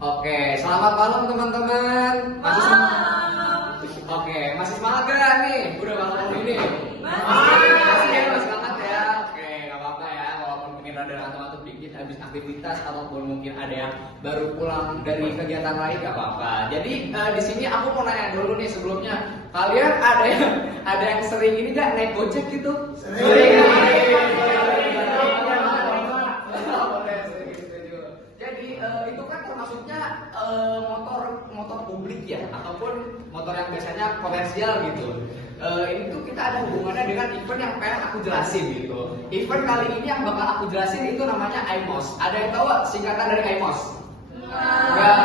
Oke, selamat malam teman-teman. Masih semangat? Oke, masih semangat gak nih? Udah malam ini? Masih semangat ya? Oke, gak apa-apa ya. Walaupun mungkin ada ngantuk-ngantuk dikit habis aktivitas ataupun mungkin ada yang baru pulang dari kegiatan lain, gak apa-apa. Jadi di sini aku mau nanya dulu nih sebelumnya. Kalian ada yang sering ini gak naik Gojek gitu? Sering. Itu kan termasuknya motor publik ya, ataupun motor yang biasanya komersial gitu. Ini tuh kita ada hubungannya dengan event yang pengen aku jelasin gitu. Event kali ini yang bakal aku jelasin itu namanya IMOS. Ada yang tahu singkatan dari IMOS? Enggak.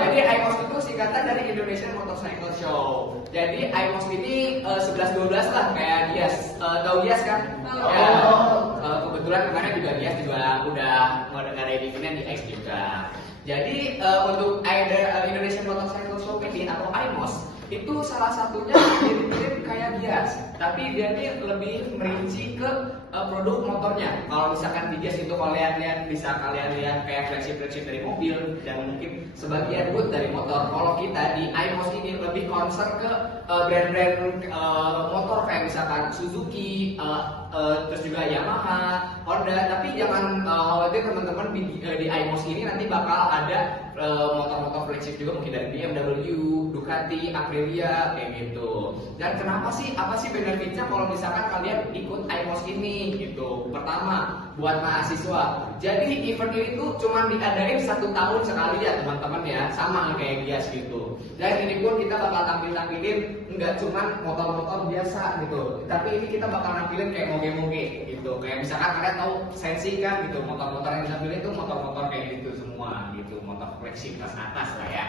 Jadi IMOS itu singkatan dari Indonesian Motorcycle Show. Jadi IMOS ini 11-12 lah kayak Gias. Tahu Gias kan? Ya. Kebetulan kemarin juga Gias juga udah ngadain eventnya di X juga. Jadi untuk Indonesian Motorcycle Show ini atau IMOS itu salah satunya mirip-mirip kayak Gias, tapi dia ini lebih merinci ke produk motornya. Kalau misalkan di Gias itu kalian lihat bisa kalian lihat kayak flagship dari mobil dan mungkin sebagian boot dari motor. Kalau kita di IMOS ini lebih concern ke brand-brand motor kayak misalkan Suzuki, terus juga Yamaha, Honda. Tapi jangan khawatir teman-teman di IMOS ini nanti bakal ada motor-motor flagship juga mungkin dari BMW, Ducati, Aprilia kayak gitu. Dan kenapa sih? Apa sih benefitnya kalau misalkan kalian ikut IMOS ini gitu? Pertama, buat mahasiswa. Jadi event ini tuh cuma diadain 1 tahun sekali ya teman-teman ya, sama kayak Gias gitu. Dan ini pun kita bakal tampilin nggak cuma motor-motor biasa gitu, tapi ini kita bakal nampilin kayak moge-moge gitu. Kayak misalkan kalian tahu Sensi kan gitu, motor-motor yang ditampilin itu motor-motor kayak gitu semua gitu, motor flagship kelas atas lah ya.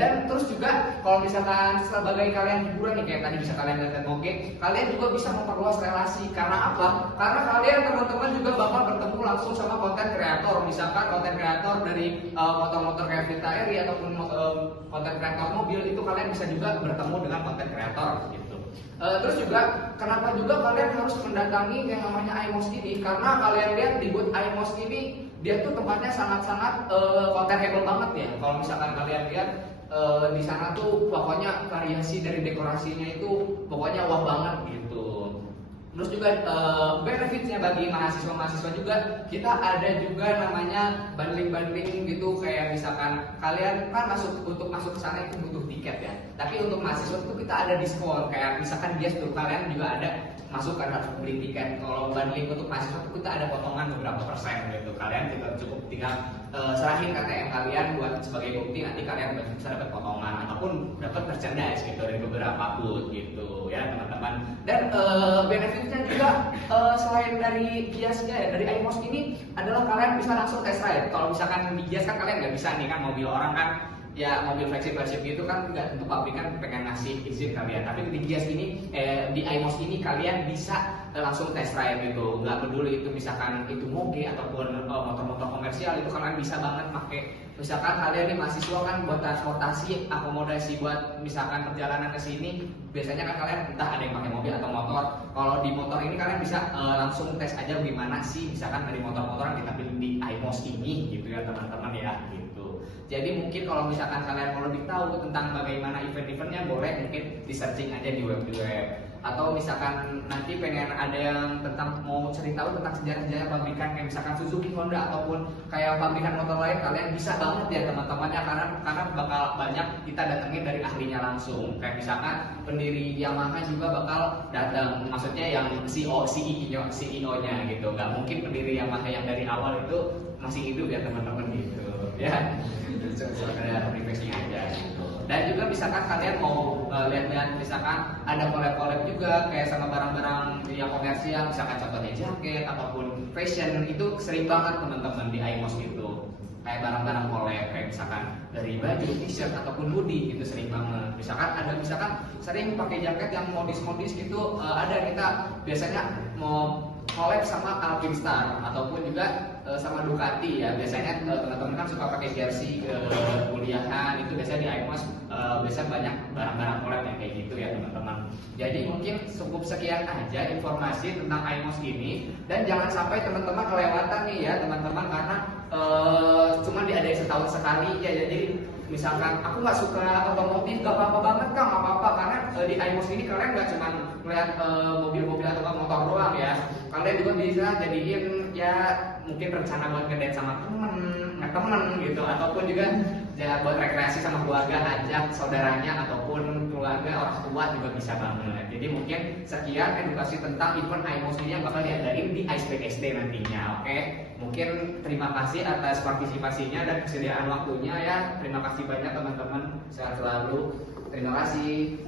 Dan terus juga kalau misalkan sebagai kalian hiburan nih kayak tadi bisa kalian lihat moge, kalian juga bisa memperluas relasi. Karena apa? Karena kalian teman-teman juga bakal bertemu langsung sama konten kreator. Misalkan konten kreator dari motor-motor kayak Vita Eri ataupun konten kreator mobil, itu kalian bisa juga bertemu dengan konten kreator gitu. Terus juga kenapa juga kalian harus mendatangi yang namanya IMOS ini? Karena kalian lihat di booth IMOS ini dia tuh tempatnya sangat-sangat contentable banget ya. Kalau misalkan kalian lihat di sana tuh pokoknya variasi dari dekorasinya itu pokoknya wah banget gitu. Terus juga benefitnya bagi mahasiswa-mahasiswa juga kita ada juga namanya bundling-bundling gitu, kayak misalkan kalian kan untuk masuk ke sana itu butuh tiket ya. Tapi untuk mahasiswa itu kita ada diskon, kayak misalkan Gias tuh kalian juga ada masuk kan harus beli tiket. Kalau bundling untuk mahasiswa itu kita ada potongan beberapa persen gitu. Kalian juga cukup tinggal serahin KTM kalian buat sebagai bukti, nanti kalian bisa dapat potongan ataupun dapat merchandise gitu dari beberapa booth gitu ya teman-teman. Dan benefitnya juga selain dari Giasnya ya, dari IMOS ini adalah kalian bisa langsung test ride. Kalau misalkan di Gias kan kalian nggak bisa nih kan, mobil orang kan ya, mobil flagship gitu kan nggak, untuk pabrikan pengen ngasih izin kalian. Tapi di Gias ini di IMOS ini kalian bisa langsung test ride gitu, nggak peduli itu misalkan itu moge ataupun motor-motor komersial, itu kalian bisa banget pakai. Misalkan kalian nih mahasiswa kan buat transportasi, akomodasi buat misalkan perjalanan ke sini, biasanya kan kalian entah ada yang pakai mobil atau motor. Kalau di motor ini kalian bisa langsung tes aja gimana sih misalkan dari motor-motor yang ditampilin di IMOS ini gitu ya teman-teman ya gitu. Jadi mungkin kalau misalkan kalian mau lebih tahu tentang bagaimana event-eventnya, boleh mungkin di searching aja di web. Atau misalkan nanti pengen ada yang mau cari tahu tentang sejarah-sejarah pabrikan kayak misalkan Suzuki, Honda ataupun kayak pabrikan motor lain, kalian bisa banget ya teman-temannya, karena bakal banyak kita datengin dari ahlinya langsung. Kayak misalkan pendiri Yamaha juga bakal datang, maksudnya yang CEO-nya gitu. Nggak mungkin pendiri Yamaha yang dari awal itu masih hidup ya teman-teman gitu ya. Ada refreshing aja gitu. Dan juga misalkan kalian mau lihat-lihat misalkan ada collab juga kayak sama barang-barang yang komersial, misalkan contohnya jaket ataupun fashion, itu sering banget teman-teman di IMOS gitu. Kayak barang-barang collab kayak misalkan dari baju, t-shirt ataupun hoodie itu sering banget. Misalkan sering pakai jaket yang modis-modis gitu, ada kita biasanya mau collab sama Alpinstar ataupun juga sama Ducati ya. Biasanya teman-teman kan suka pakai jersey kuliahan, itu biasanya di IMOS biasanya banyak barang-barang collab yang kayak gitu ya teman-teman. Jadi mungkin cukup sekian aja informasi tentang IMOS ini, dan jangan sampai teman-teman kelewatan nih ya teman-teman, karena cuma diadain setahun sekali ya. Jadi misalkan aku nggak suka otomotif, gak apa-apa banget Kang, nggak apa-apa, karena di IMOS ini kalian nggak cuma melihat mobil-mobil atau motor doang ya, kalian juga bisa jadiin ya mungkin rencana buat ngedate sama temen gitu, ataupun juga ya buat rekreasi sama keluarga, ajak saudaranya ataupun keluarga, orang tua juga bisa banget. Jadi mungkin sekian edukasi tentang event IMOS ini yang bakal diadain di ISPEC SD nantinya. Oke, mungkin terima kasih atas partisipasinya dan kesediaan waktunya ya. Terima kasih banyak teman-teman, sehat selalu. Terima kasih.